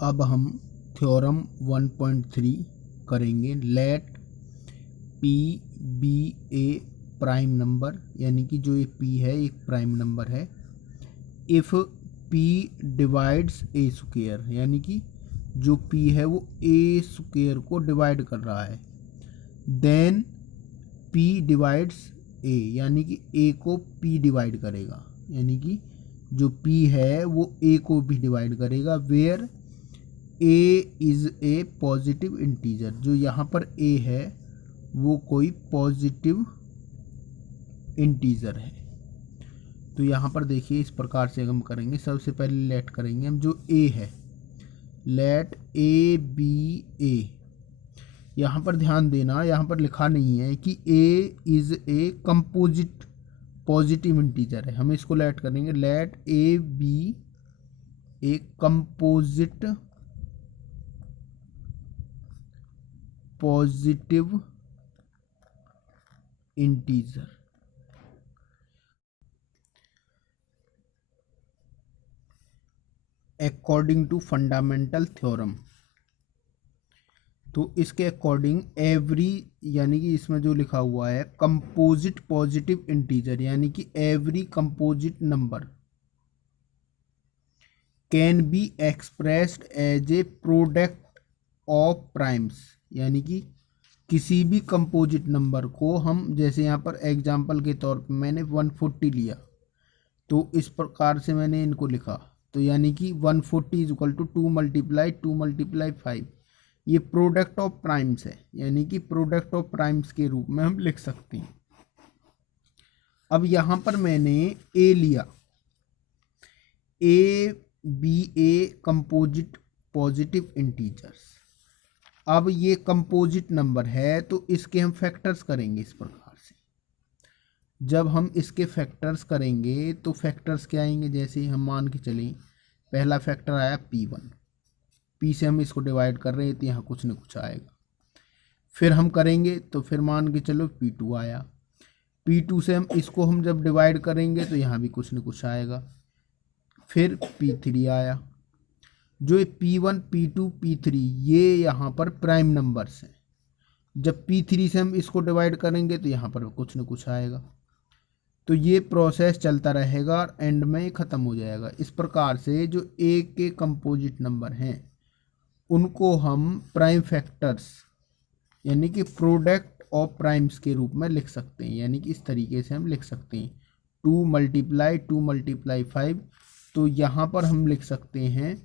अब हम थ्योरम 1.3 करेंगे। लेट पी बी ए प्राइम नंबर, यानी कि जो ये पी है एक प्राइम नंबर है। If P divides A square, यानी कि जो पी है वो ए स्क्वायर को डिवाइड कर रहा है। देन पी डिवाइड्स ए, यानी कि ए को पी डिवाइड करेगा, यानी कि जो पी है वो ए को भी डिवाइड करेगा। Where A is a positive integer, जो यहाँ पर ए है वो कोई पॉजिटिव इंटीजर है। तो यहाँ पर देखिए इस प्रकार से हम करेंगे। सबसे पहले लेट करेंगे हम जो ए है, लेट ए बी ए। यहाँ पर ध्यान देना, यहाँ पर लिखा नहीं है कि A is a composite positive integer है। हम इसको लेट करेंगे, let A be a composite positive integer. According to fundamental theorem, तो इसके अकॉर्डिंग एवरी, यानी कि इसमें जो लिखा हुआ है कंपोजिट पॉजिटिव इंटीजर, यानी कि every composite number can be expressed as a product of primes, यानी कि किसी भी कंपोजिट नंबर को हम, जैसे यहाँ पर एग्जांपल के तौर पर मैंने 140 लिया, तो इस प्रकार से मैंने इनको लिखा। तो यानी कि 140 इज इक्वल टू 2 मल्टीप्लाई 5, ये प्रोडक्ट ऑफ प्राइम्स है, यानी कि प्रोडक्ट ऑफ प्राइम्स के रूप में हम लिख सकते हैं। अब यहाँ पर मैंने ए लिया, A be a composite positive integers. अब ये कंपोजिट नंबर है तो इसके हम फैक्टर्स करेंगे इस प्रकार से। जब हम इसके फैक्टर्स करेंगे तो फैक्टर्स क्या आएंगे, जैसे हम मान के चलें पहला फैक्टर आया P1, P से हम इसको डिवाइड कर रहे हैं तो यहाँ कुछ न कुछ आएगा। फिर हम करेंगे तो फिर मान के चलो P2 आया, P2 से हम जब डिवाइड करेंगे तो यहाँ भी कुछ न कुछ आएगा। फिर P3 आया। जो ये P1 P2 P3 ये यहाँ पर प्राइम नंबर्स हैं। जब P3 से हम इसको डिवाइड करेंगे तो यहाँ पर कुछ न कुछ आएगा। तो ये प्रोसेस चलता रहेगा और एंड में ख़त्म हो जाएगा। इस प्रकार से जो ए के कंपोजिट नंबर हैं उनको हम प्राइम फैक्टर्स, यानी कि प्रोडक्ट ऑफ प्राइम्स के रूप में लिख सकते हैं। यानी कि इस तरीके से हम लिख सकते हैं 2 मल्टीप्लाई 5। तो यहाँ पर हम लिख सकते हैं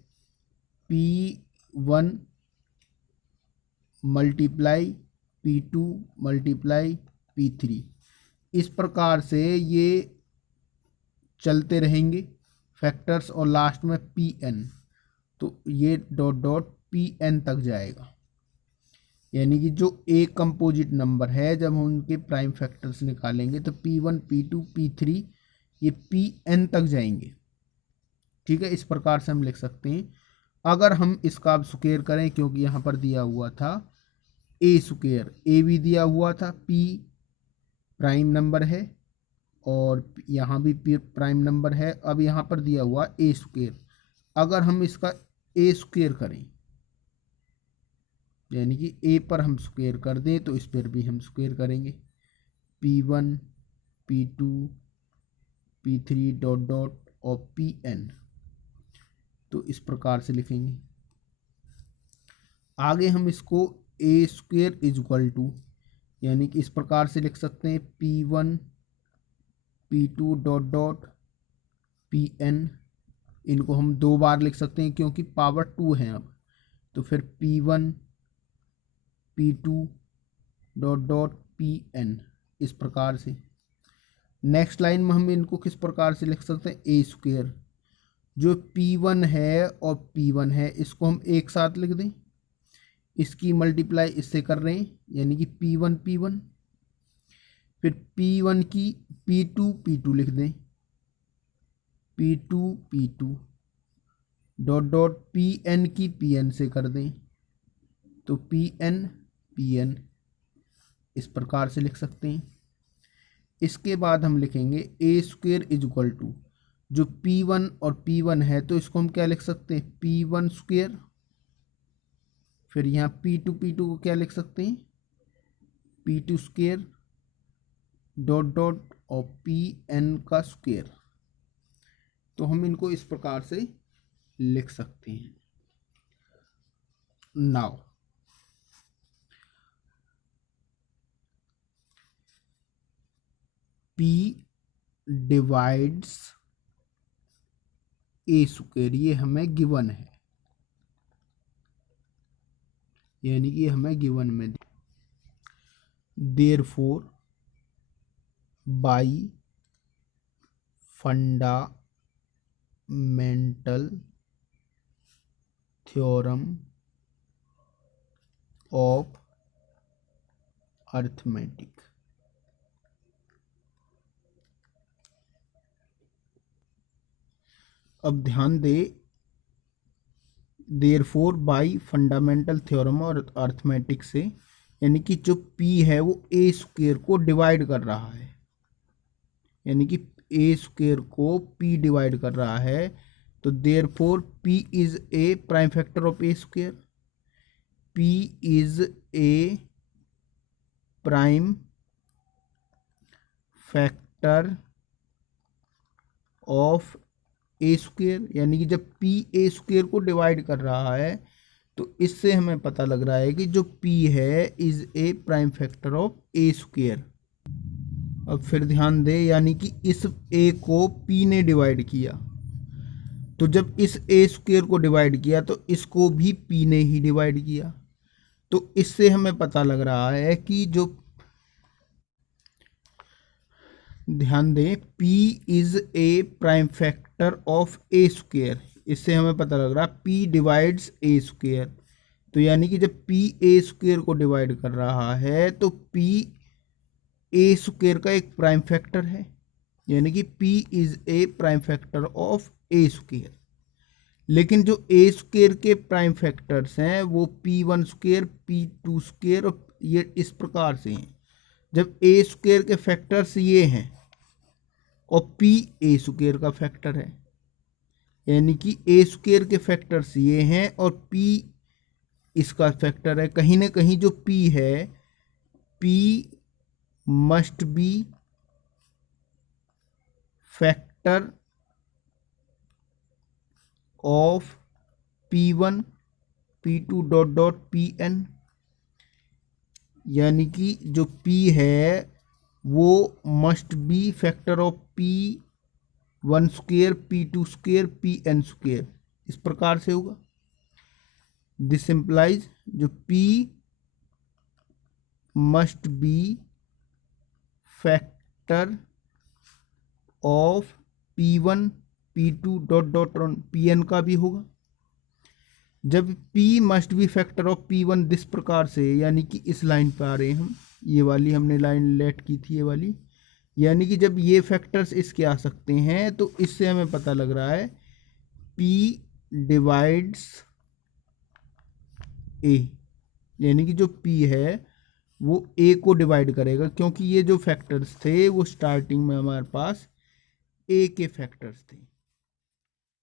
P1 multiply P2 multiply P3। इस प्रकार से ये चलते रहेंगे फैक्टर्स और लास्ट में Pn, तो ये डॉट डॉट Pn तक जाएगा। यानी कि जो ए कंपोजिट नंबर है जब हम उनके प्राइम फैक्टर्स निकालेंगे तो P1 P2 P3 ये Pn तक जाएंगे। ठीक है, इस प्रकार से हम लिख सकते हैं। अगर हम इसका अब स्क्वायर करें, क्योंकि यहाँ पर दिया हुआ था ए स्क्वायर, ए भी दिया हुआ था, P प्राइम नंबर है और यहाँ भी प्राइम नंबर है। अब यहाँ पर दिया हुआ ए स्क्वायर, अगर हम इसका ए स्क्वायर करें, यानी कि ए पर हम स्क्वायर कर दें तो इस पर भी हम स्क्वायर करेंगे P1 P2 P3 dot dot और Pn, तो इस प्रकार से लिखेंगे। आगे हम इसको ए स्क्वायर इज इक्वल टू, यानी कि इस प्रकार से लिख सकते हैं P1 P2 dot dot Pn। इनको हम दो बार लिख सकते हैं क्योंकि पावर 2 है अब, तो फिर P1 P2 dot dot Pn इस प्रकार से। नेक्स्ट लाइन में हम इनको किस प्रकार से लिख सकते हैं, ए स्क्वायर, जो P1 है और P1 है इसको हम एक साथ लिख दें, इसकी मल्टीप्लाई इससे कर रहे हैं, यानी कि P1 P1, फिर P1 की P2 P2 लिख दें, P2 P2 dot dot Pn की Pn से कर दें, तो Pn Pn इस प्रकार से लिख सकते हैं। इसके बाद हम लिखेंगे ए स्क्वायर इज इक्वल टू, जो P1 और P1 है तो इसको हम क्या लिख सकते हैं, P1 स्क्वायर फिर यहाँ P2 को क्या लिख सकते हैं, P2 स्क्वेयर डॉट डॉट और Pn का स्क्वेयर। तो हम इनको इस प्रकार से लिख सकते हैं। नाउ P डिवाइड्स ए स्क्वेयर, ये हमें गिवन है, यानी कि हमें गिवन में, therefore by fundamental theorem of arithmetic. अब ध्यान दे, देयरफॉर बाई फंडामेंटल थ्योरम और अर्थमेटिक से, यानी कि जो P है वो ए स्क्वेयर को डिवाइड कर रहा है, यानी कि ए स्क्वेयर को P डिवाइड कर रहा है। तो therefore P is a prime factor of A square, P is a prime factor of A square, यानी कि जब P ए स्क्वेयर को डिवाइड कर रहा है तो इससे हमें पता लग रहा है कि जो P है is a prime factor of A square. अब फिर ध्यान दे, यानी कि इस a को P ने डिवाइड किया, तो जब इस ए स्क्वेयर को डिवाइड किया तो इसको भी P ने ही डिवाइड किया। तो इससे हमें पता लग रहा है कि जो, ध्यान दें, P is a prime factor of A square, इससे हमें पता लग रहा है P डिवाइड्स ए स्क्वेयर। तो यानी कि जब P ए स्क्वेयर को डिवाइड कर रहा है तो P ए स्क्वेयर का एक प्राइम फैक्टर है, यानी कि P is a prime factor of A square. लेकिन जो ए स्क्वेयर के प्राइम फैक्टर्स हैं वो P1 स्क्वेयर, P2 स्क्वेयर और ये इस प्रकार से हैं। जब ए स्क्वेयर के फैक्टर्स ये हैं और P ए स्क्वेयर का फैक्टर है, यानी कि ए स्क्वेयर के फैक्टर्स ये हैं और P इसका फैक्टर है, कहीं ना कहीं जो P है, P must be factor of P1 P2 dot dot Pn, यानी कि जो P है वो must be factor of P1 square, P2 square, Pn square, इस प्रकार से होगा। दिस इम्प्लाइज जो P must be factor of P1 P2 dot dot Pn का भी होगा। जब P must be factor of P1 this प्रकार से, यानी कि इस लाइन पर आ रहे हैं हम, ये वाली हमने लाइन लेट की थी, ये वाली, यानी कि जब ये फैक्टर्स इसके आ सकते हैं तो इससे हमें पता लग रहा है P डिवाइड्स A, यानी कि जो P है वो A को डिवाइड करेगा, क्योंकि ये जो फैक्टर्स थे वो स्टार्टिंग में हमारे पास A के फैक्टर्स थे।